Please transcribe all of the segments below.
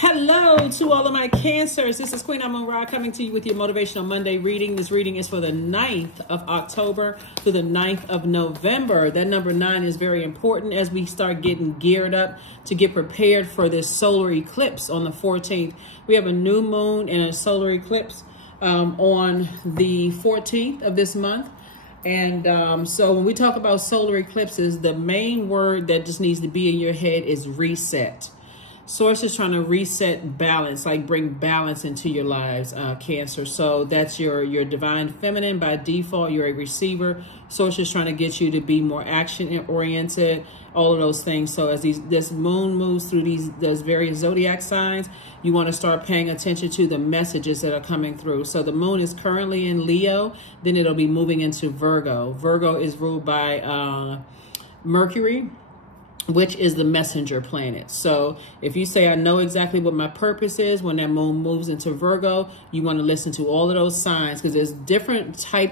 Hello to all of my Cancers. This is Queen Amun Ra coming to you with your Motivational Monday reading. This reading is for the 9th of October to the 9th of November. That number 9 is very important as we start getting geared up to get prepared for this solar eclipse on the 14th. We have a new moon and a solar eclipse on the 14th of this month. And so when we talk about solar eclipses, the main word that just needs to be in your head is reset. Source is trying to reset balance, like bring balance into your lives, Cancer. So that's your divine feminine. By default, you're a receiver. Source is trying to get you to be more action-oriented, all of those things. So as this moon moves through those various zodiac signs, you want to start paying attention to the messages that are coming through. So the moon is currently in Leo, then it'll be moving into Virgo. Virgo is ruled by Mercury, which is the messenger planet. So if you say, I know exactly what my purpose is, when that moon moves into Virgo, you want to listen to all of those signs because there's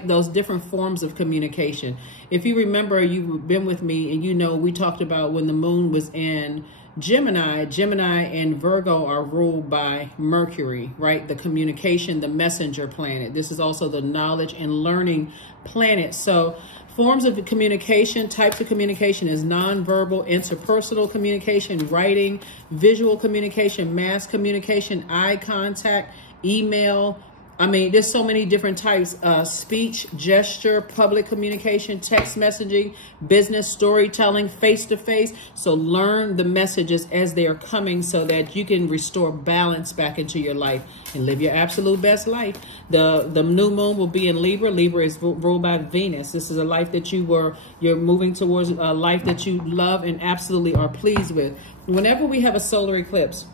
those different forms of communication. If you remember, you've been with me and you know, we talked about when the moon was in Gemini and Virgo are ruled by Mercury, right? The communication, the messenger planet. This is also the knowledge and learning planet. So forms of communication, types of communication is nonverbal, interpersonal communication, writing, visual communication, mass communication, eye contact, email. I mean, there's so many different types, speech, gesture, public communication, text messaging, business, storytelling, face-to-face. So learn the messages as they are coming so that you can restore balance back into your life and live your absolute best life. The new moon will be in Libra. Libra is ruled by Venus. This is a life that you're moving towards, a life that you love and absolutely are pleased with. Whenever we have a solar eclipse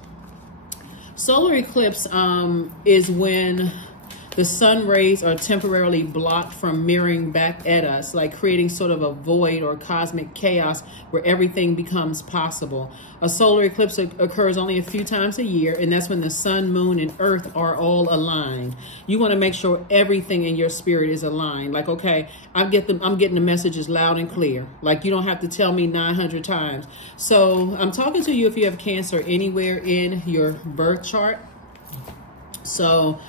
is when the sun rays are temporarily blocked from mirroring back at us, like creating sort of a void or cosmic chaos where everything becomes possible. A solar eclipse occurs only a few times a year, and that's when the sun, moon, and earth are all aligned. You want to make sure everything in your spirit is aligned. Like, okay, I'm getting the messages loud and clear. Like, you don't have to tell me 900 times. So I'm talking to you if you have Cancer anywhere in your birth chart. So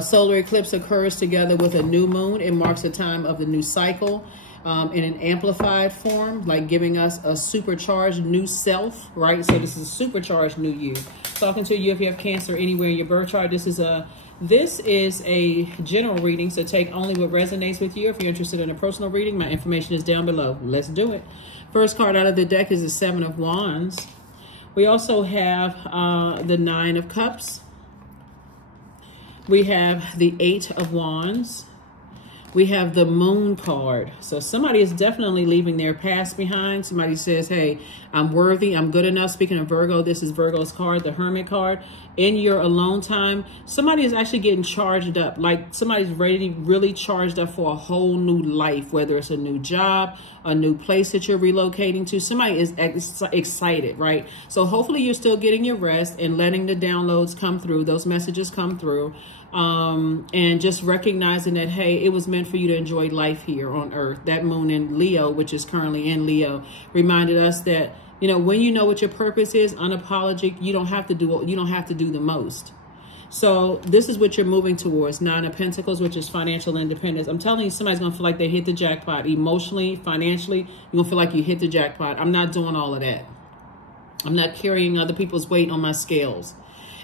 solar eclipse occurs together with a new moon. It marks the time of the new cycle in an amplified form, like giving us a supercharged new self, right? So this is a supercharged new you. Talking to you if you have Cancer anywhere in your birth chart. This is a general reading, so take only what resonates with you. If you're interested in a personal reading, my information is down below. Let's do it. First card out of the deck is the 7 of Wands. We also have the 9 of Cups. We have the 8 of Wands. We have the Moon card. So somebody is definitely leaving their past behind. Somebody says, hey, I'm worthy, I'm good enough. Speaking of Virgo, this is Virgo's card, the Hermit card. In your alone time, somebody is actually getting charged up. Like somebody's really charged up for a whole new life, whether it's a new job, a new place that you're relocating to. Somebody is excited, right? So hopefully you're still getting your rest and letting the downloads come through, those messages come through. And just recognizing that, hey, it was meant for you to enjoy life here on earth. That moon in Leo, which is currently in Leo, reminded us that, you know, when you know what your purpose is, unapologetic, you don't have to do the most. So this is what you're moving towards. 9 of Pentacles, which is financial independence. I'm telling you, somebody's going to feel like they hit the jackpot emotionally, financially. You're going to feel like you hit the jackpot. I'm not doing all of that. I'm not carrying other people's weight on my scales.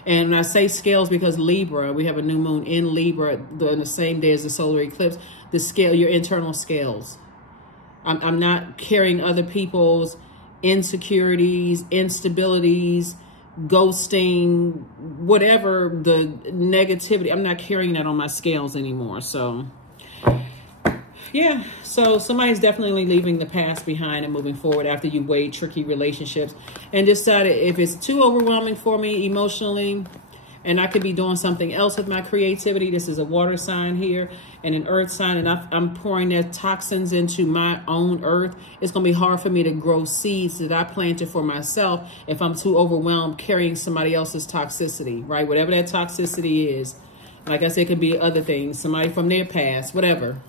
And when I say scales, because Libra, we have a new moon in Libra on the same day as the solar eclipse, the scale, your internal scales. I'm not carrying other people's insecurities, instabilities, ghosting, whatever the negativity. I'm not carrying that on my scales anymore. So yeah, so somebody's definitely leaving the past behind and moving forward after you weighed tricky relationships and decided if it's too overwhelming for me emotionally and I could be doing something else with my creativity. This is a water sign here and an earth sign, and I'm pouring their toxins into my own earth. It's going to be hard for me to grow seeds that I planted for myself if I'm too overwhelmed carrying somebody else's toxicity, right? Whatever that toxicity is. Like I said, it could be other things, somebody from their past, whatever.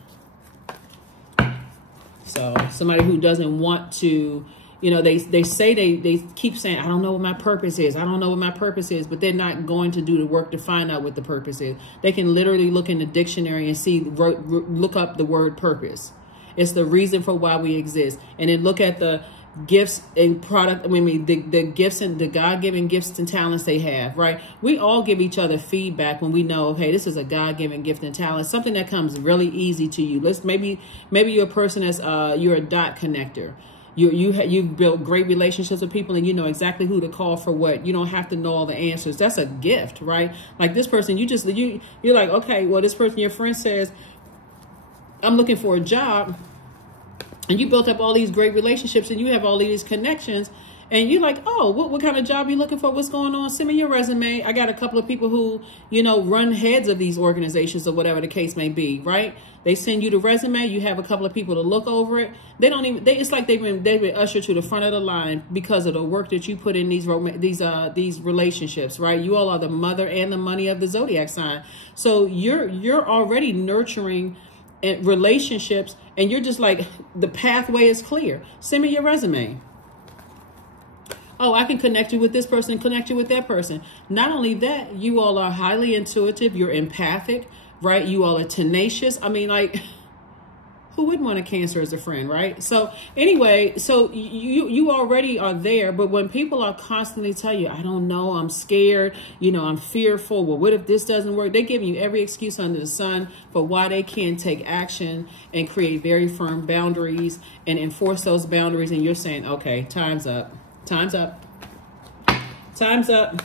So somebody who doesn't want to You know, they say they keep saying, I don't know what my purpose is. I don't know what my purpose is, but they're not going to do the work to find out what the purpose is. They can literally look in the dictionary and see, look up the word purpose. It's the reason for why we exist. And then look at the gifts and product. I mean, the gifts and the God-given gifts and talents they have, right? We all give each other feedback when we know, okay, this is a God-given gift and talent, something that comes really easy to you. Maybe you're a person that's, you're a dot connector. You've built great relationships with people and you know exactly who to call for what. You don't have to know all the answers. That's a gift, right? Like this person, you're like, okay, well, this person, your friend says, I'm looking for a job. And you built up all these great relationships and you have all these connections. And you're like, oh, what kind of job are you looking for? What's going on? Send me your resume. I got a couple of people who, you know, run heads of these organizations or whatever the case may be, right? They send you the resume. You have a couple of people to look over it. It's like they've been ushered to the front of the line because of the work that you put in these relationships, right? You all are the mother and the money of the Zodiac sign. So you're already nurturing relationships and you're just like, the pathway is clear. Send me your resume. Oh, I can connect you with this person, connect you with that person. Not only that, you all are highly intuitive. You're empathic, right? You all are tenacious. I mean, like, who wouldn't want a Cancer as a friend, right? So anyway, so you already are there. But when people are constantly telling you, I don't know, I'm scared, you know, I'm fearful. Well, what if this doesn't work? They're giving you every excuse under the sun for why they can't take action and create very firm boundaries and enforce those boundaries. And you're saying, okay, time's up. Time's up. Time's up.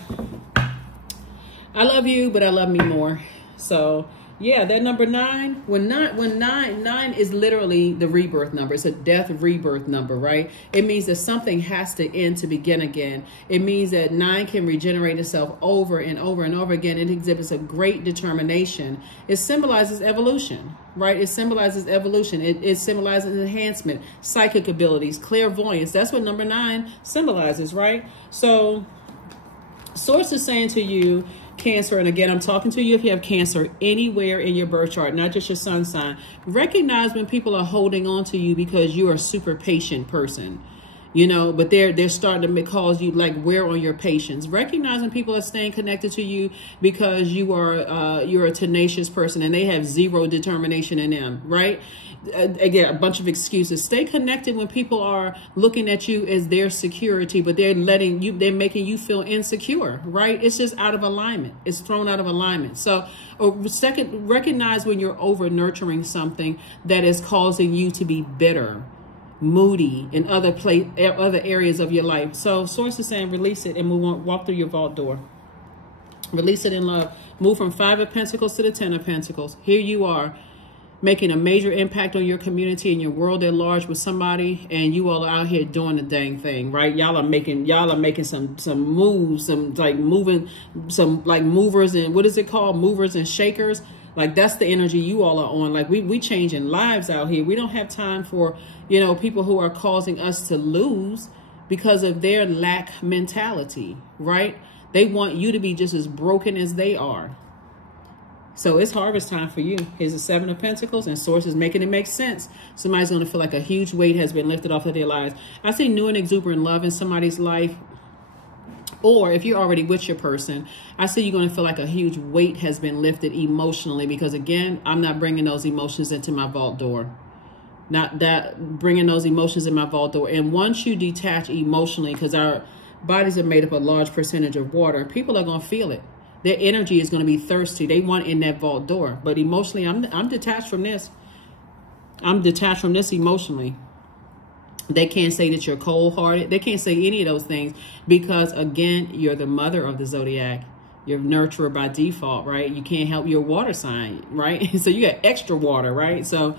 I love you, but I love me more. So yeah, that number 9, when nine is literally the rebirth number. It's a death rebirth number, right? It means that something has to end to begin again. It means that 9 can regenerate itself over and over and over again. It exhibits a great determination. It symbolizes evolution, right? It symbolizes evolution. It symbolizes enhancement, psychic abilities, clairvoyance. That's what number 9 symbolizes, right? So Source is saying to you, Cancer, and again, I'm talking to you if you have Cancer anywhere in your birth chart, not just your sun sign. Recognize when people are holding on to you because you're a super patient person, you know, but they're starting to cause you like wear on your patience. Recognize when people are staying connected to you because you're a tenacious person and they have zero determination in them, right? Again, a bunch of excuses. Stay connected when people are looking at you as their security, but they're making you feel insecure, right? It's just out of alignment. It's thrown out of alignment. So second, recognize when you're over nurturing something that is causing you to be bitter, moody in other areas of your life. So Source is saying release it and walk through your vault door. Release it in love. Move from 5 of Pentacles to the 10 of Pentacles. Here you are, making a major impact on your community and your world at large with somebody, and you all are out here doing the dang thing, right? Y'all are making some moves, some movers and what is it called? Movers and shakers. Like that's the energy you all are on. Like we changing lives out here. We don't have time for, you know, people who are causing us to lose because of their lack mentality, right? They want you to be just as broken as they are. So it's harvest time for you. Here's the 7 of Pentacles, and Source is making it make sense. Somebody's going to feel like a huge weight has been lifted off of their lives. I see new and exuberant love in somebody's life. Or if you're already with your person, I see you're going to feel like a huge weight has been lifted emotionally because, again, I'm not bringing those emotions into my vault door. Not that bringing those emotions in my vault door. And once you detach emotionally, because our bodies are made up a large percentage of water, people are going to feel it. Their energy is going to be thirsty. They want in that vault door. But emotionally, I'm detached from this. I'm detached from this emotionally. They can't say that you're cold-hearted. They can't say any of those things because, again, you're the mother of the Zodiac. You're nurturer by default, right? You can't help your water sign, right? So you got extra water, right? So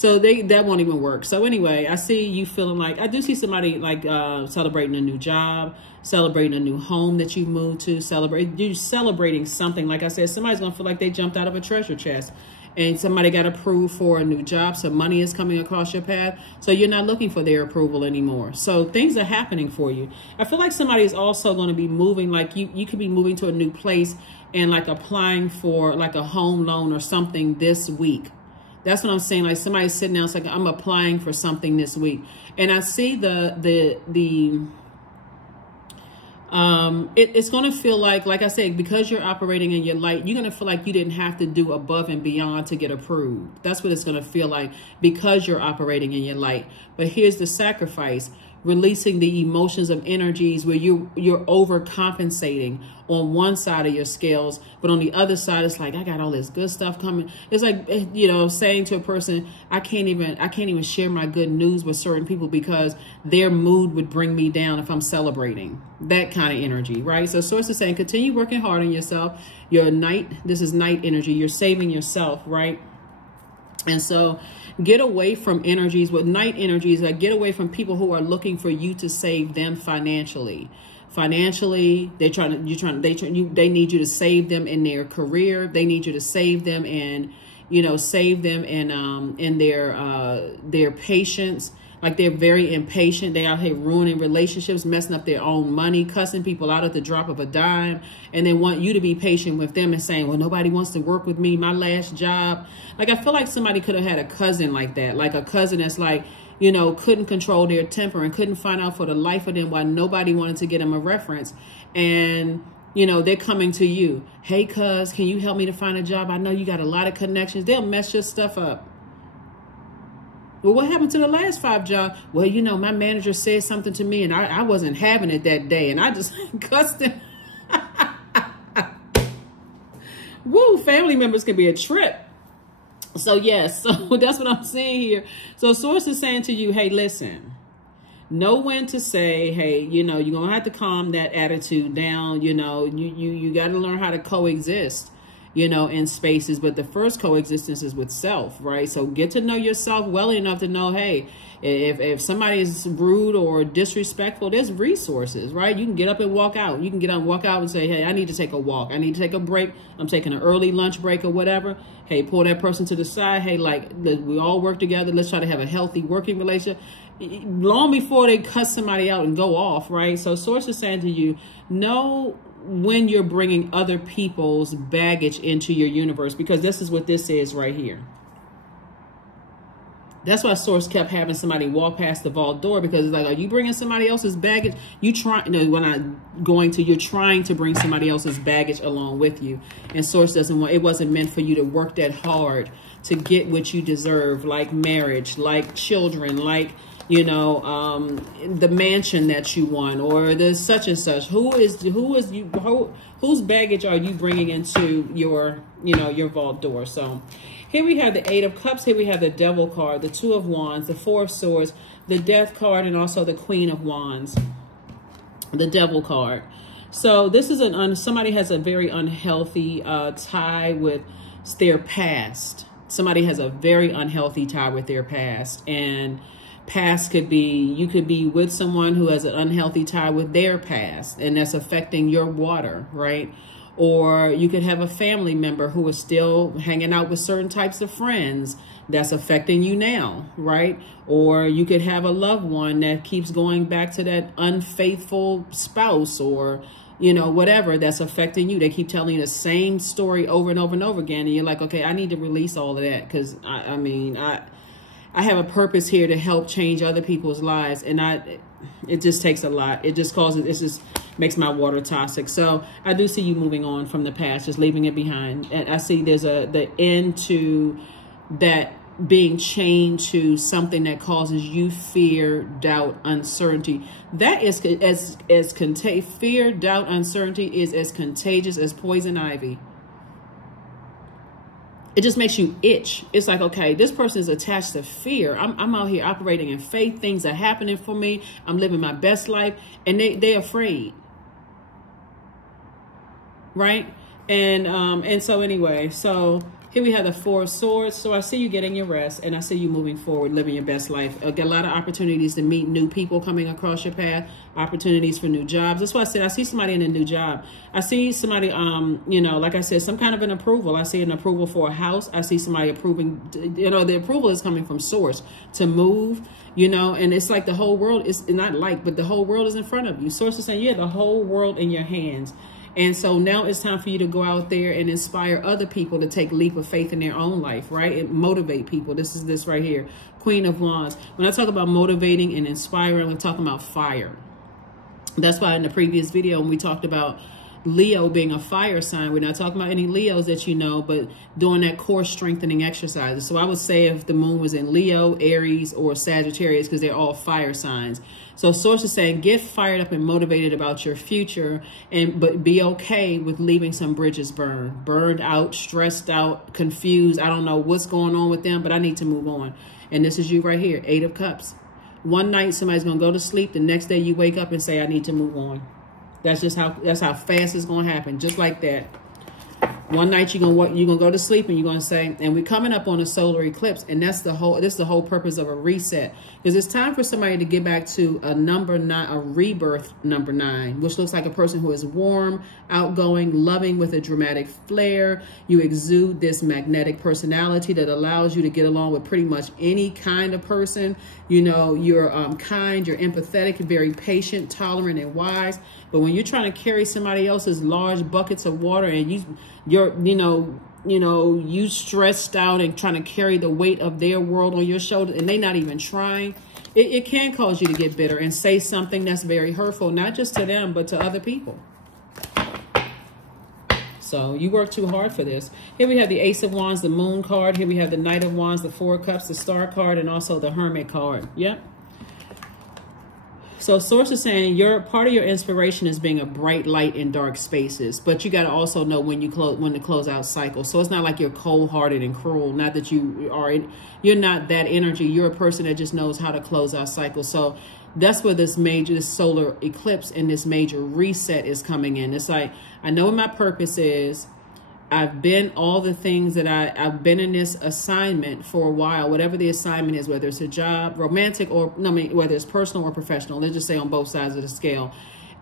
that won't even work. So anyway, I see you feeling like, I do see somebody like celebrating a new job, celebrating a new home that you've moved to, celebrating something. Like I said, somebody's going to feel like they jumped out of a treasure chest and somebody got approved for a new job. So money is coming across your path. So you're not looking for their approval anymore. So things are happening for you. I feel like somebody is also going to be moving, like you could be moving to a new place and like applying for like a home loan or something this week. That's what I'm saying. Like somebody's sitting down, it's like, I'm applying for something this week. And I see it's going to feel like I said, because you're operating in your light, you're going to feel like you didn't have to do above and beyond to get approved. That's what it's going to feel like because you're operating in your light. But here's the sacrifice: releasing the emotions of energies where you're overcompensating on one side of your scales, but on the other side, it's like, I got all this good stuff coming. It's like, you know, saying to a person, I can't even share my good news with certain people because their mood would bring me down if I'm celebrating. That kind of energy, right? So Source is saying, continue working hard on yourself. Your night, this is night energy. You're saving yourself, right? And so get away from energies with night energies. Like, get away from people who are looking for you to save them financially. Financially, they need you to save them in their career. They need you to save them in, you know, in their patience. Like, they're very impatient. They out here ruining relationships, messing up their own money, cussing people out at the drop of a dime. And they want you to be patient with them and saying, well, nobody wants to work with me. My last job. Like, I feel like somebody could have had a cousin like that. Like a cousin that's like, you know, couldn't control their temper and couldn't find out for the life of them why nobody wanted to get them a reference. And, you know, they're coming to you. Hey, cuz, can you help me to find a job? I know you got a lot of connections. They'll mess your stuff up. Well, what happened to the last 5 jobs? Well, you know, my manager said something to me and I wasn't having it that day. And I just cussed him. Woo, family members can be a trip. So, yes, so that's what I'm saying here. So Source is saying to you, hey, listen, know when to say, hey, you know, you're going to have to calm that attitude down. You know, you got to learn how to coexist, you know, in spaces. But the first coexistence is with self, right? So get to know yourself well enough to know, hey, if somebody is rude or disrespectful, there's resources, right? You can get up and walk out. You can get up and walk out and say, hey, I need to take a walk. I need to take a break. I'm taking an early lunch break or whatever. Hey, pull that person to the side. Hey, like, we all work together. Let's try to have a healthy working relationship. Long before they cut somebody out and go off, right? So Source is saying to you, know when you're bringing other people's baggage into your universe, because this is what this is right here. That's why Source kept having somebody walk past the vault door, because it's like, are you bringing somebody else's baggage? You're trying to bring somebody else's baggage along with you. And Source doesn't want, it wasn't meant for you to work that hard to get what you deserve, like marriage, like children, like, you know, the mansion that you want, or the such and such. Whose baggage are you bringing into your, you know, your vault door? So here we have the 8 of Cups. Here we have the Devil card, the 2 of Wands, the 4 of Swords, the Death card, and also the Queen of Wands, the Devil card. So this is somebody has a very unhealthy tie with their past. Somebody has a very unhealthy tie with their past. And past could be, you could be with someone who has an unhealthy tie with their past, and that's affecting your water, right? Or you could have a family member who is still hanging out with certain types of friends that's affecting you now, right? Or you could have a loved one that keeps going back to that unfaithful spouse, or, you know, whatever, that's affecting you. They keep telling you the same story over and over and over again. And you're like, okay, I need to release all of that, because I have a purpose here to help change other people's lives. And it just takes a lot. It just makes my water toxic. So I do see you moving on from the past, just leaving it behind. And I see there's the end to that being chained to something that causes you fear, doubt, uncertainty. That is fear, doubt, uncertainty is as contagious as poison ivy. It just makes you itch. It's like, okay, this person is attached to fear. I'm out here operating in faith. Things are happening for me. I'm living my best life. And they're afraid. Right? And so anyway, so here we have the 4 of Swords. So I see you getting your rest, and I see you moving forward, living your best life. I get a lot of opportunities to meet new people coming across your path, opportunities for new jobs. That's why I said I see somebody in a new job. I see somebody, you know, like I said, some kind of an approval. I see an approval for a house. I see somebody approving, you know, the approval is coming from Source to move, you know, and it's like the whole world is not like, but the whole world is in front of you. Source is saying you have the whole world in your hands. And so now it's time for you to go out there and inspire other people to take a leap of faith in their own life, right? And motivate people. This is this right here, Queen of Wands. When I talk about motivating and inspiring, I'm talking about fire. That's why in the previous video, when we talked about Leo being a fire sign, we're not talking about any Leos that you know, but doing that core strengthening exercises. So I would say if the moon was in Leo, Aries, or Sagittarius, because they're all fire signs. So Source is saying, get fired up and motivated about your future, but be okay with leaving some bridges burned out, stressed out, confused. I don't know what's going on with them, but I need to move on. And this is you right here, 8 of Cups. One night somebody's going to go to sleep. The next day you wake up and say, I need to move on. That's how fast it's going to happen. Just like that. One night you're gonna go to sleep and you're gonna say, and we're coming up on a solar eclipse, and this is the whole purpose of a reset. Because it's time for somebody to get back to a number 9, a rebirth number 9, which looks like a person who is warm, outgoing, loving with a dramatic flair. You exude this magnetic personality that allows you to get along with pretty much any kind of person. You know, you're kind, you're empathetic, very patient, tolerant, and wise. But when you're trying to carry somebody else's large buckets of water and you stressed out and trying to carry the weight of their world on your shoulder and they're not even trying, it can cause you to get bitter and say something that's very hurtful, not just to them, but to other people. So you work too hard for this. Here we have the Ace of Wands, the Moon card. Here we have the Knight of Wands, the 4 of Cups, the Star card, and also the Hermit card. Yep. So Source is saying part of your inspiration is being a bright light in dark spaces, but you got to also know when to close out cycles. So it's not like you're cold-hearted and cruel. Not that you're not that energy. You're a person that just knows how to close out cycles. So that's where this solar eclipse and this major reset is coming in. It's like, I know what my purpose is. I've been all the things that I've been in this assignment for a while, whatever the assignment is, whether it's a job, romantic, or whether it's personal or professional. Let's just say on both sides of the scale.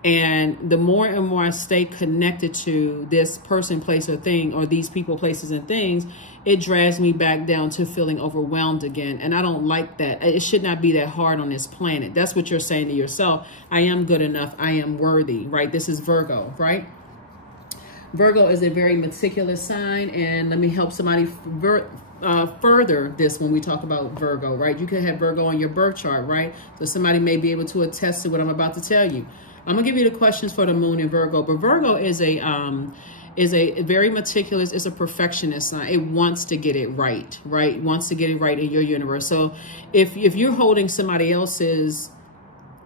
And the more and more I stay connected to this person, place, or thing, or these people, places, and things, it drags me back down to feeling overwhelmed again. And I don't like that. It should not be that hard on this planet. That's what you're saying to yourself. I am good enough. I am worthy, right? This is Virgo, right? Virgo is a very meticulous sign, and let me help somebody further this when we talk about Virgo, right? You could have Virgo on your birth chart, right? So somebody may be able to attest to what I'm about to tell you. I'm gonna give you the questions for the moon in Virgo, but Virgo is a very meticulous, it's a perfectionist sign. It wants to get it right, right? It wants to get it right in your universe. So if you're holding somebody else's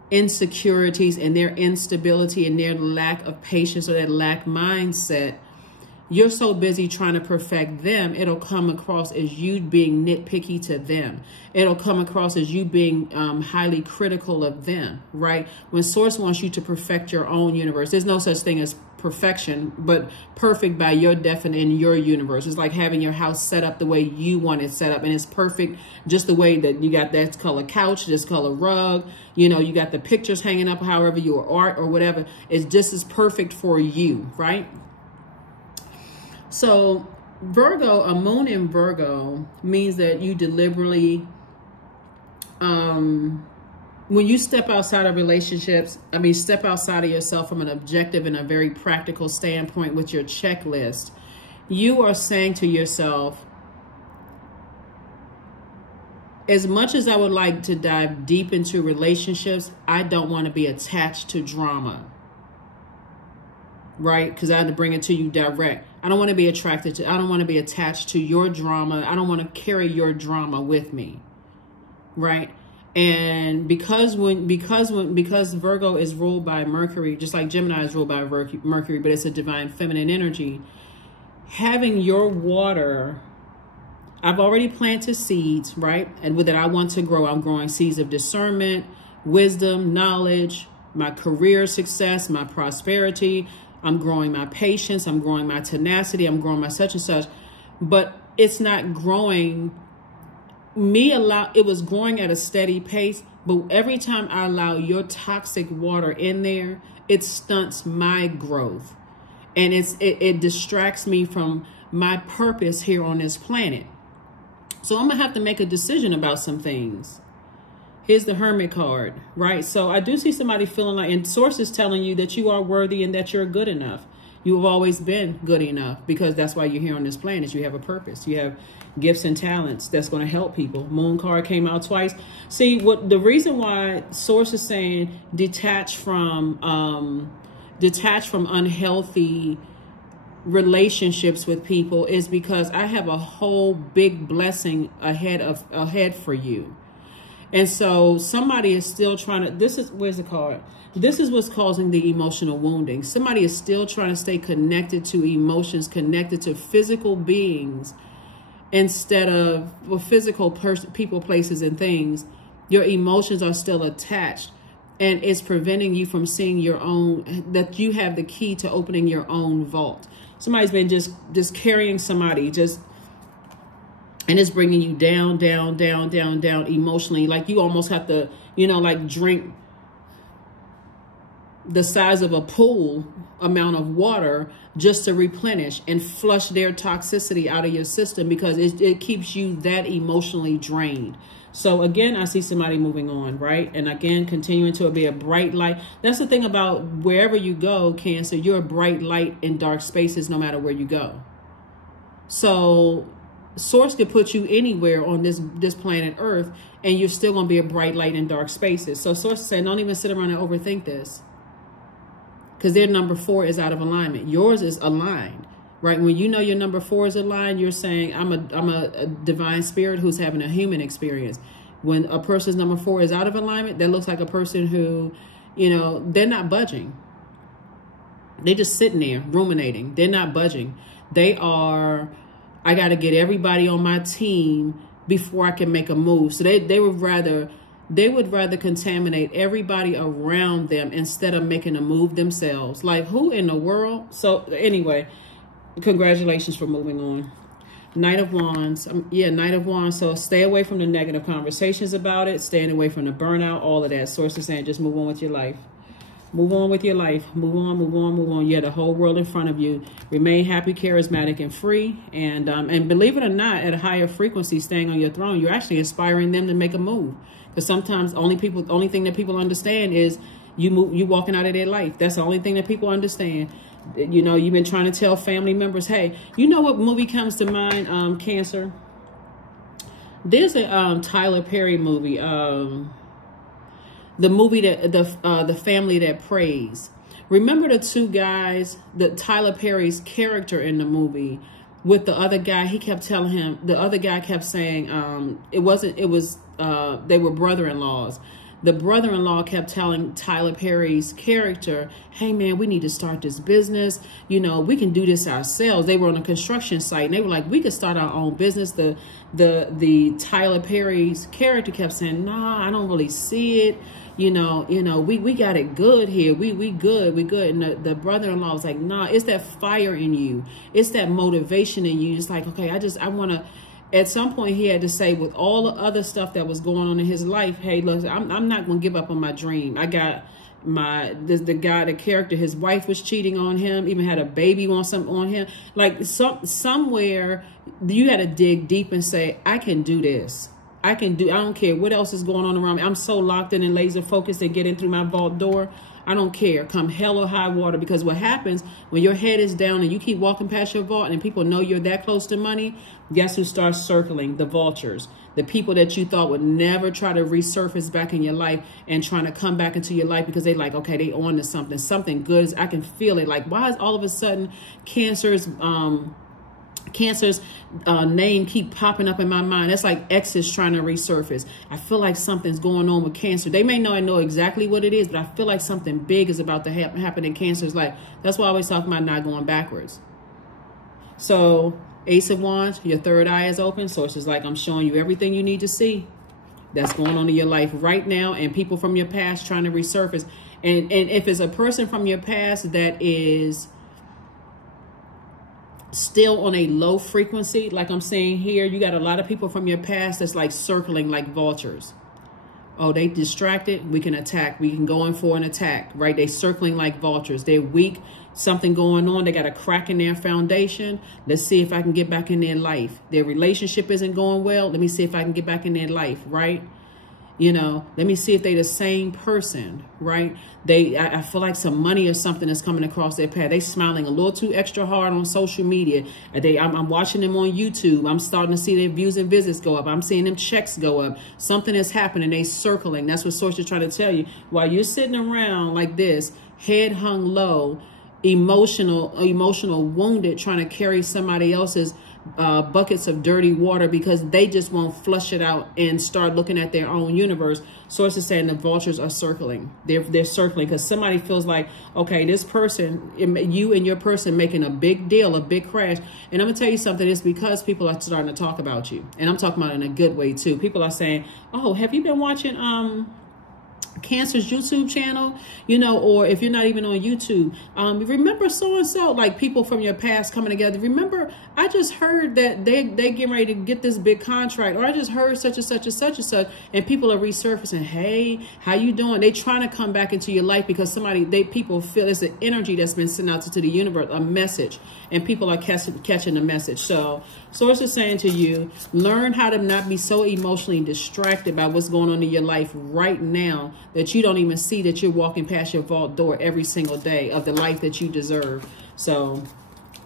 insecurities and their instability and their lack of patience or that lack mindset, you're so busy trying to perfect them, it'll come across as you being nitpicky to them. It'll come across as you being highly critical of them, right? When Source wants you to perfect your own universe, there's no such thing as perfection, but perfect by your definition in your universe. It's like having your house set up the way you want it set up, and it's perfect just the way that you got that color couch, this color rug, you know, you got the pictures hanging up, however your art or whatever, it's just as perfect for you, right? So Virgo, a moon in Virgo means that you deliberately, when you step outside of relationships, step outside of yourself from an objective and a very practical standpoint with your checklist, you are saying to yourself, as much as I would like to dive deep into relationships, I don't want to be attached to drama, right? Because I had to bring it to you direct. I don't want to be I don't want to be attached to your drama. I don't want to carry your drama with me, right? And because Virgo is ruled by Mercury, just like Gemini is ruled by Mercury, but it's a divine feminine energy, having your water, I've already planted seeds, right? And with it, I want to grow. I'm growing seeds of discernment, wisdom, knowledge, my career success, my prosperity. I'm growing my patience. I'm growing my tenacity. I'm growing my such and such. But it's not growing. It was growing at a steady pace. But every time I allow your toxic water in there, it stunts my growth. And it distracts me from my purpose here on this planet. So I'm going to have to make a decision about some things. Here's the Hermit card, right? So I do see somebody feeling like, and Source is telling you that you are worthy and that you're good enough. You have always been good enough, because that's why you're here on this planet. You have a purpose. You have gifts and talents that's going to help people. Moon card came out twice. See, what the reason why Source is saying detach from unhealthy relationships with people is because I have a whole big blessing ahead for you. And so somebody is still trying to, where's the card? This is what's causing the emotional wounding. Somebody is still trying to stay connected to emotions, connected to physical beings instead of physical people, places, and things. Your emotions are still attached, and it's preventing you from seeing your own, that you have the key to opening your own vault. Somebody's been just carrying somebody, and it's bringing you down, down, down, down, down emotionally. Like you almost have to, like drink the size of a pool amount of water just to replenish and flush their toxicity out of your system, because it keeps you that emotionally drained. So again, I see somebody moving on, right? And again, continuing to be a bright light. That's the thing about wherever you go, Cancer, you're a bright light in dark spaces no matter where you go. So Source could put you anywhere on this planet Earth, and you're still going to be a bright light in dark spaces. So Source is saying, don't even sit around and overthink this, because their number 4 is out of alignment. Yours is aligned, right? When you know your number 4 is aligned, you're saying, I'm a divine spirit who's having a human experience. When a person's number 4 is out of alignment, that looks like a person who, they're not budging. They're just sitting there ruminating. They're not budging. They are, I got to get everybody on my team before I can make a move. So they would rather contaminate everybody around them instead of making a move themselves. Like, who in the world? So anyway, congratulations for moving on. Knight of Wands. Knight of Wands. So stay away from the negative conversations about it. Staying away from the burnout, all of that. Source is saying just move on with your life. Move on with your life. Move on, move on, move on. You have the whole world in front of you. Remain happy, charismatic, and free. And believe it or not, at a higher frequency, staying on your throne, you're actually inspiring them to make a move. Because sometimes only thing that people understand is you walking out of their life. That's the only thing that people understand. You've been trying to tell family members, hey, you know what movie comes to mind, Cancer? There's a Tyler Perry movie, the movie that the Family That Prays. Remember the two guys, Tyler Perry's character in the movie with the other guy? He kept telling him, the other guy kept saying, they were brother-in-laws. The brother-in-law kept telling Tyler Perry's character, hey man, we need to start this business. We can do this ourselves. They were on a construction site and they were like, we could start our own business. The Tyler Perry's character kept saying, nah, I don't really see it. We got it good here. We good. And the brother-in-law was like, nah, it's that fire in you. It's that motivation in you. It's like, okay, I want to. At some point, he had to say, with all the other stuff that was going on in his life, hey, look, I'm not going to give up on my dream. I got the character, his wife was cheating on him, even had a baby on him. Like somewhere you had to dig deep and say, I can do this. I don't care what else is going on around me. I'm so locked in and laser focused and getting through my vault door. I don't care. Come hell or high water. Because what happens when your head is down and you keep walking past your vault and people know you're that close to money, guess who starts circling? The vultures. The people that you thought would never try to resurface back in your life and trying to come back into your life because they like, okay, they on to something. Something good. I can feel it. Like, why is all of a sudden Cancer's name keep popping up in my mind? That's like exes trying to resurface. I feel like something's going on with Cancer. They may not know exactly what it is, but I feel like something big is about to happen in Cancer's life. That's why I always talk about not going backwards. So Ace of Wands, your third eye is open. Source is like, I'm showing you everything you need to see that's going on in your life right now, and people from your past trying to resurface. And if it's a person from your past that is still on a low frequency, like I'm saying here, you got a lot of people from your past that's like circling like vultures. Oh, they distracted, we can attack. We can go in for an attack, right? They circling like vultures. They're weak, something going on. They got a crack in their foundation. Let's see if I can get back in their life. Their relationship isn't going well. Let me see if I can get back in their life, right? You know, let me see if they the same person, right? I feel like some money or something is coming across their path. They smiling a little too extra hard on social media. I'm watching them on YouTube. I'm starting to see their views and visits go up. I'm seeing them checks go up. Something is happening. They circling. That's what Source is trying to tell you. While you're sitting around like this, head hung low, emotional wounded, trying to carry somebody else's buckets of dirty water because they just won't flush it out and start looking at their own universe. Source is saying the vultures are circling. They're circling because somebody feels like, okay, this person, you and your person making a big deal, a big crash. And I'm gonna tell you something, it's because people are starting to talk about you. And I'm talking about in a good way too. People are saying, oh, have you been watching Cancer's YouTube channel, you know, or if you're not even on YouTube, remember so-and-so, like people from your past coming together. Remember, I just heard that they getting ready to get this big contract, or I just heard such and such and such and such, and people are resurfacing. Hey, how you doing? They trying to come back into your life because people feel it's an energy that's been sent out to the universe, a message, and people are catching the message. So Source is saying to you, learn how to not be so emotionally distracted by what's going on in your life right now that you don't even see that you're walking past your vault door every single day of the life that you deserve. So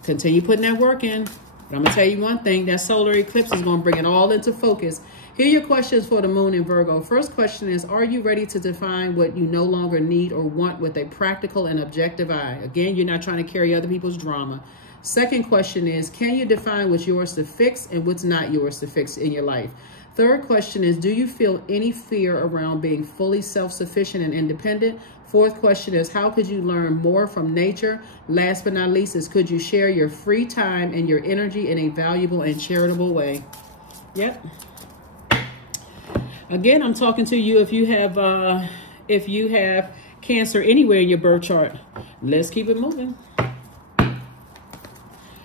continue putting that work in. But I'm going to tell you one thing, that solar eclipse is going to bring it all into focus. Here are your questions for the moon in Virgo. First question is, are you ready to define what you no longer need or want with a practical and objective eye? Again, you're not trying to carry other people's drama. Second question is, can you define what's yours to fix and what's not yours to fix in your life? Third question is, do you feel any fear around being fully self-sufficient and independent? Fourth question is, how could you learn more from nature? Last but not least is, could you share your free time and your energy in a valuable and charitable way? Yep. Again, I'm talking to you if you have Cancer anywhere in your birth chart. Let's keep it moving.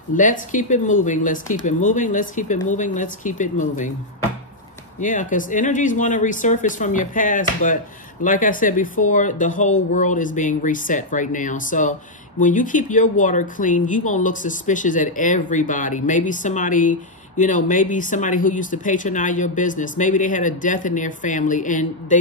Let's keep it moving. Let's keep it moving. Let's keep it moving. Let's keep it moving. Yeah, because energies want to resurface from your past, but like I said before, the whole world is being reset right now. So when you keep your water clean, you won't look suspicious at everybody. Maybe somebody, you know, maybe somebody who used to patronize your business. Maybe they had a death in their family and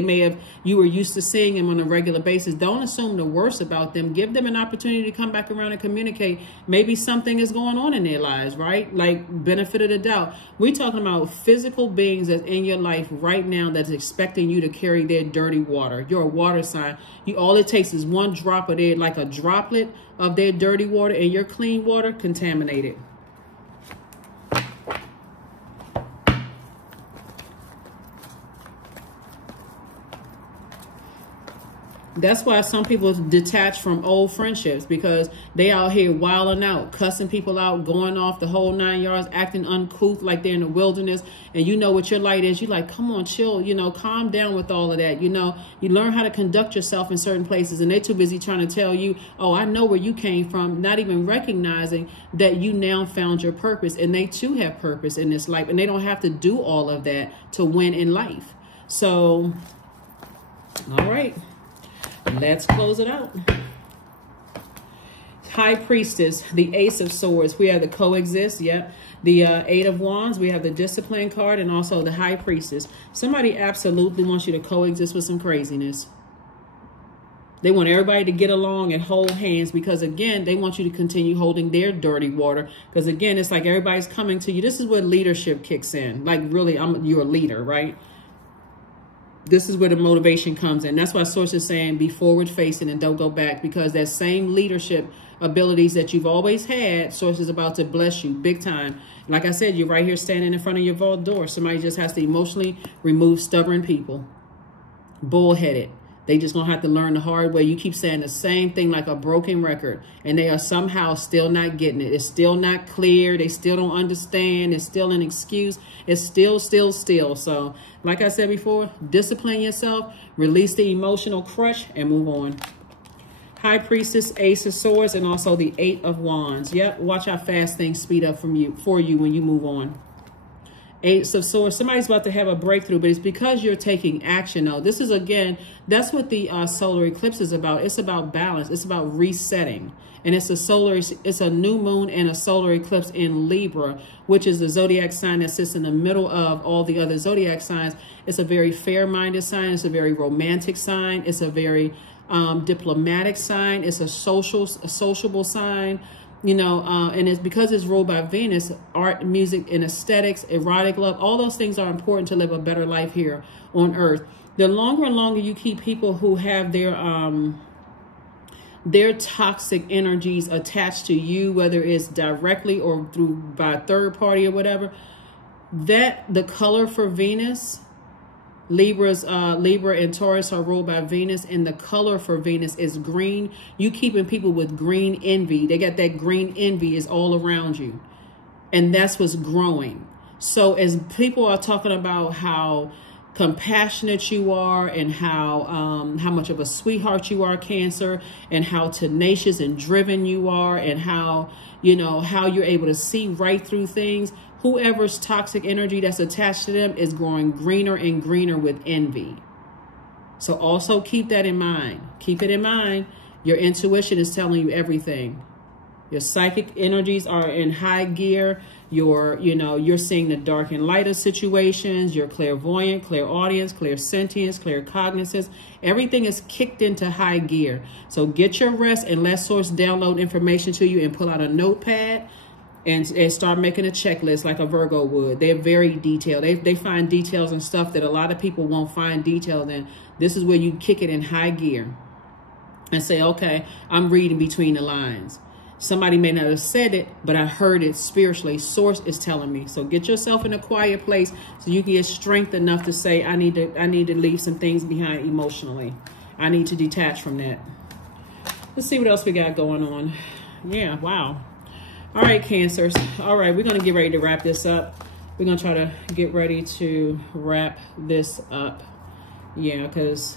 you were used to seeing them on a regular basis. Don't assume the worst about them. Give them an opportunity to come back around and communicate. Maybe something is going on in their lives, right? Like, benefit of the doubt. We're talking about physical beings that's in your life right now that's expecting you to carry their dirty water. You're a water sign. All it takes is one drop of their, like a droplet of their dirty water, and your clean water contaminated. That's why some people detach from old friendships, because they out here wilding out, cussing people out, going off the whole 9 yards, acting uncouth like they're in the wilderness. And you know what your light is. You're like, come on, chill, you know, calm down with all of that. You know, you learn how to conduct yourself in certain places, and they're too busy trying to tell you, oh, I know where you came from, not even recognizing that you now found your purpose. And they too have purpose in this life, and they don't have to do all of that to win in life. So, all right. Let's close it out. High Priestess, the Ace of Swords. We have the Coexist, yep. The Eight of Wands, we have the Discipline card, and also the High Priestess. Somebody absolutely wants you to coexist with some craziness. They want everybody to get along and hold hands because, again, they want you to continue holding their dirty water. Because, again, it's like everybody's coming to you. This is where leadership kicks in. Like, really, you're a leader, right? This is where the motivation comes in. That's why Source is saying be forward facing and don't go back, because that same leadership abilities that you've always had, Source is about to bless you big time. Like I said, you're right here standing in front of your vault door. Somebody just has to emotionally remove stubborn people, bullheaded. They just gonna have to learn the hard way. You keep saying the same thing like a broken record, and they are somehow still not getting it. It's still not clear. They still don't understand. It's still an excuse. It's still. So, like I said before, discipline yourself, release the emotional crutch, and move on. High Priestess, Ace of Swords, and also the Eight of Wands. Yep, watch how fast things speed up for you when you move on. Ace of Swords. Somebody's about to have a breakthrough, but it's because you're taking action. Though this is, again, that's what the solar eclipse is about. It's about balance. It's about resetting. And it's a new moon and a solar eclipse in Libra, which is the zodiac sign that sits in the middle of all the other zodiac signs. It's a very fair-minded sign. It's a very romantic sign. It's a very diplomatic sign. It's a sociable sign. You know, and it's because it's ruled by Venus. Art, music, and aesthetics, erotic love, all those things are important to live a better life here on Earth. The longer and longer you keep people who have their toxic energies attached to you, whether it's directly or through by a third party or whatever, that the color for Venus, Libra and Taurus are ruled by Venus, and the color for Venus is green. You keeping people with green envy. They got that green envy is all around you. And that's what's growing. So as people are talking about how compassionate you are and how much of a sweetheart you are, Cancer, and how tenacious and driven you are, and how, you know, how you're able to see right through things, whoever's toxic energy that's attached to them is growing greener and greener with envy. So also keep that in mind. Keep it in mind. Your intuition is telling you everything. Your psychic energies are in high gear. You're seeing the dark and light of situations. You're clairvoyant, clairaudience, clairsentience, claircognizance. Everything is kicked into high gear. So get your rest and let Source download information to you and pull out a notepad and start making a checklist like a Virgo would. They're very detailed. They find details and stuff that a lot of people won't find detailed in. This is where you kick it in high gear and say, okay, I'm reading between the lines. Somebody may not have said it, but I heard it spiritually. Source is telling me. So get yourself in a quiet place so you can get strength enough to say, I need to leave some things behind emotionally. I need to detach from that. Let's see what else we got going on. Yeah, wow. All right, Cancers. All right, we're going to get ready to wrap this up. We're going to try to get ready to wrap this up. Yeah, because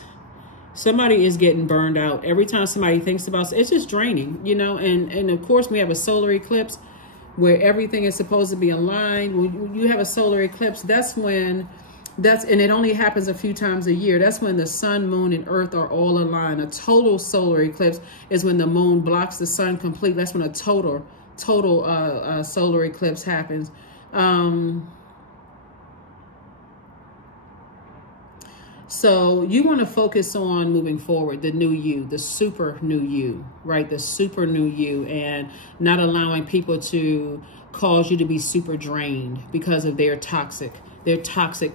somebody is getting burned out. Every time somebody thinks about it, it's just draining, you know. And of course, we have a solar eclipse where everything is supposed to be aligned. When you have a solar eclipse, and it only happens a few times a year. That's when the sun, moon, and earth are all aligned. A total solar eclipse is when the moon blocks the sun completely. That's when a total solar eclipse happens. So you want to focus on moving forward, the new you, the super new you, right? The super new you, and not allowing people to cause you to be super drained because of their toxic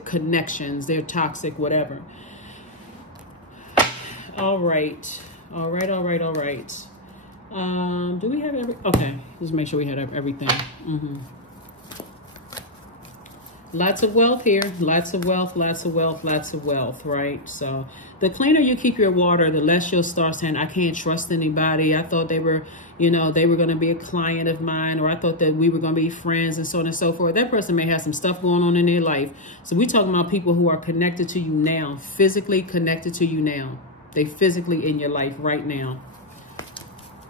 connections, their toxic whatever. All right. Do we have okay, just make sure we had everything. Lots of wealth here. Lots of wealth, right? So the cleaner you keep your water, the less you'll start saying, I can't trust anybody. I thought they were going to be a client of mine, or I thought that we were going to be friends, and so on and so forth. That person may have some stuff going on in their life. So we're talking about people who are connected to you now, physically connected to you now. They physically in your life right now.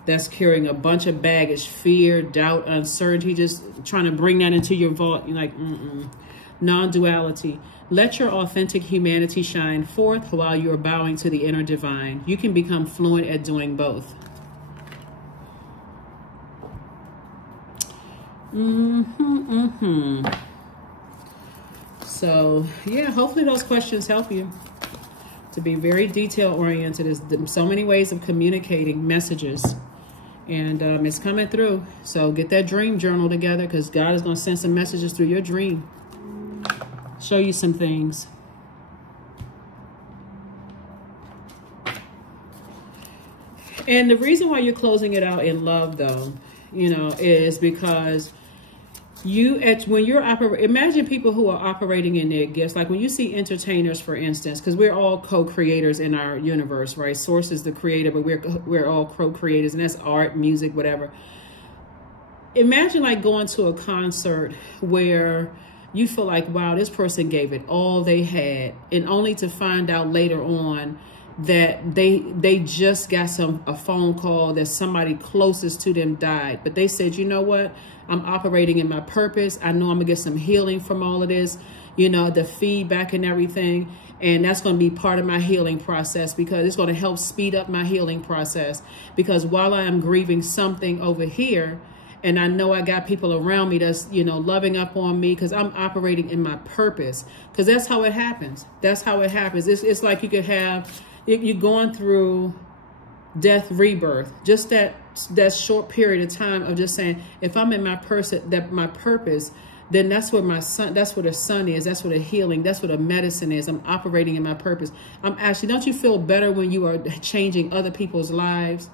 That's carrying a bunch of baggage, fear, doubt, uncertainty, just trying to bring that into your vault. You're like, Non-duality. Let your authentic humanity shine forth while you are bowing to the inner divine. You can become fluent at doing both. So, yeah, hopefully those questions help you to be very detail-oriented. There's so many ways of communicating messages. And it's coming through. So get that dream journal together, because God is going to send some messages through your dream. Show you some things. And the reason why you're closing it out in love, though, is because when you're operating, imagine people who are operating in their gifts. Like when you see entertainers, for instance, because we're all co-creators in our universe, right? Source is the creator, but we're all co-creators, and that's art, music, whatever. Imagine like going to a concert where you feel like, wow, this person gave it all they had, and only to find out later on that they just got a phone call that somebody closest to them died. But they said, you know what? I'm operating in my purpose. I know I'm gonna get some healing from all of this, you know, the feedback and everything. And that's going to be part of my healing process, because it's going to help speed up my healing process. Because while I am grieving something over here, and I know I got people around me that's, you know, loving up on me, because I'm operating in my purpose. Because that's how it happens. That's how it happens. It's like you could have, if you're going through death, rebirth, just that short period of time of just saying, if I'm in my purpose, then that's where the sun is. That's where the healing, that's where the medicine is. I'm operating in my purpose. I'm actually, don't you feel better when you are changing other people's lives?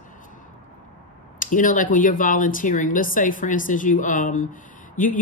You know, like when you're volunteering, let's say, for instance, you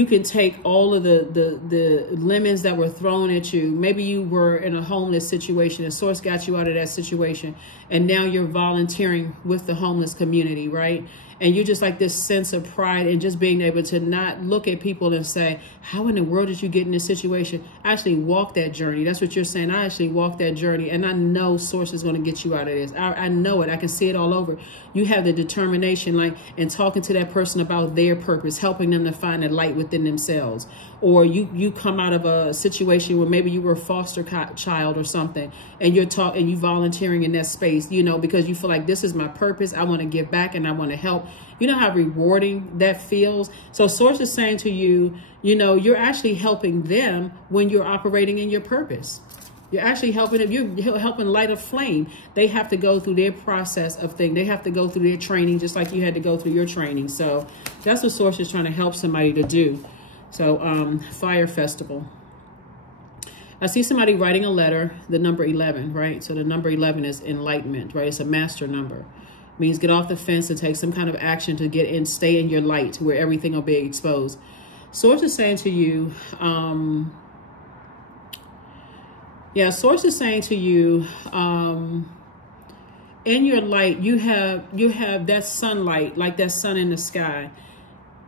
can take all of the lemons that were thrown at you. Maybe you were in a homeless situation, and Source got you out of that situation, and now you're volunteering with the homeless community, right? And you're just like this sense of pride and just being able to not look at people and say, how in the world did you get in this situation? I actually walked that journey. That's what you're saying. I actually walked that journey, and I know Source is going to get you out of this. I know it. I can see it all over. You have the determination, like, and talking to that person about their purpose, helping them to find a light within themselves. Or you come out of a situation where maybe you were a foster child or something, and you volunteering in that space, you know, because you feel like this is my purpose. I want to give back and I want to help. You know how rewarding that feels? So Source is saying to you, you know, you're actually helping them when you're operating in your purpose. You're actually helping them. You're helping light a flame. They have to go through their process of things. They have to go through their training, just like you had to go through your training. So that's what Source is trying to help somebody to do. So Fire Festival. I see somebody writing a letter, the number 11, right? So the number 11 is enlightenment, right? It's a master number. It means get off the fence and take some kind of action to get in, stay in your light where everything will be exposed. Source is saying to you, Source is saying to you, in your light, you have that sunlight, like that sun in the sky.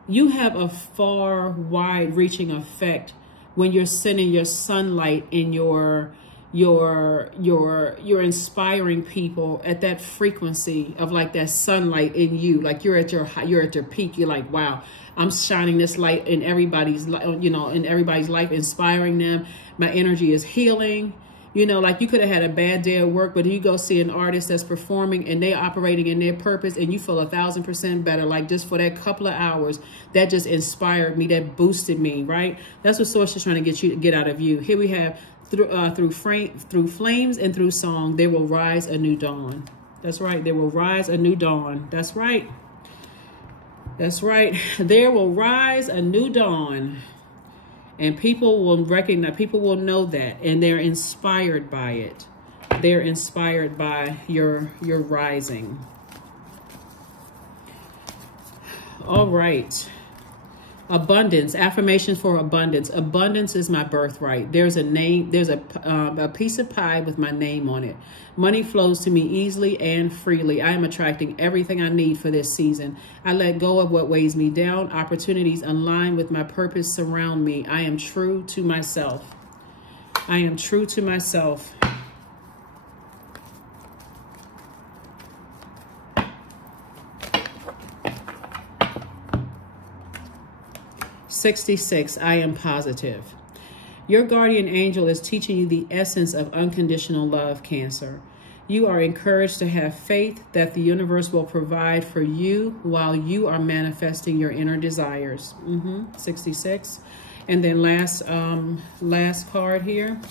You have a far wide-reaching effect when you're sending your sunlight in you're inspiring people at that frequency of like that sunlight in you. Like you're at your peak. You're like, wow, I'm shining this light in everybody's, you know, in everybody's life, inspiring them. My energy is healing. You know, like you could have had a bad day at work, but you go see an artist that's performing and they're operating in their purpose, and you feel 1,000% better. Like just for that couple of hours, that just inspired me, that boosted me, right? That's what Source is trying to get out of you. Here we have through flames and through song, there will rise a new dawn. That's right. There will rise a new dawn. That's right. That's right. There will rise a new dawn. And people will recognize, people will know that, and they're inspired by it. They're inspired by your rising. All right. Abundance, affirmations for abundance. Abundance is my birthright. There's a name, there's a piece of pie with my name on it. Money flows to me easily and freely. I am attracting everything I need for this season. I let go of what weighs me down. Opportunities align with my purpose surround me. I am true to myself. I am true to myself. '66, I am positive. Your guardian angel is teaching you the essence of unconditional love, Cancer. You are encouraged to have faith that the universe will provide for you while you are manifesting your inner desires. 66. And then last card here.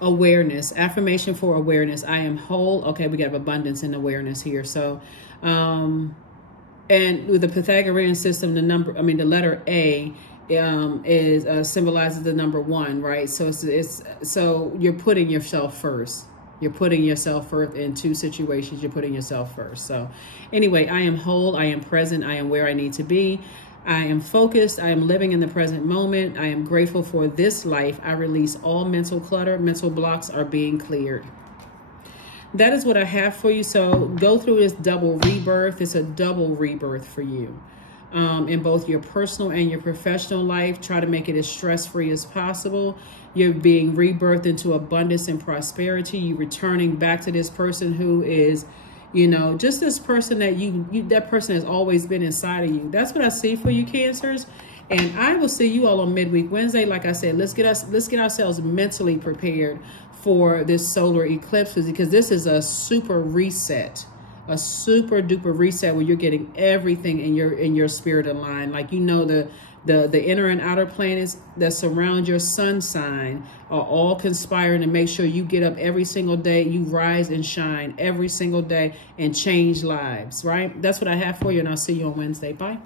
Awareness, affirmation for awareness. I am whole. Okay, we got abundance and awareness here. So, and with the Pythagorean system, the letter A symbolizes the number 1, right? So so you're putting yourself first. You're putting yourself first in 2 situations. You're putting yourself first. So anyway, I am whole. I am present. I am where I need to be. I am focused. I am living in the present moment. I am grateful for this life. I release all mental clutter. Mental blocks are being cleared. That is what I have for you. So go through this double rebirth. It's a double rebirth for you. in both your personal and your professional life. Try to make it as stress-free as possible. You're being rebirthed into abundance and prosperity. You're returning back to this person who is, you know, just this person that that person has always been inside of you. That's what I see for you, Cancers. And I will see you all on midweek Wednesday. Like I said, let's get ourselves mentally prepared for this solar eclipse, because this is a super reset, a super duper reset where you're getting everything in your spirit aligned. Like, you know, the inner and outer planets that surround your sun sign are all conspiring to make sure you get up every single day, you rise and shine every single day and change lives, right? That's what I have for you, and I'll see you on Wednesday. Bye.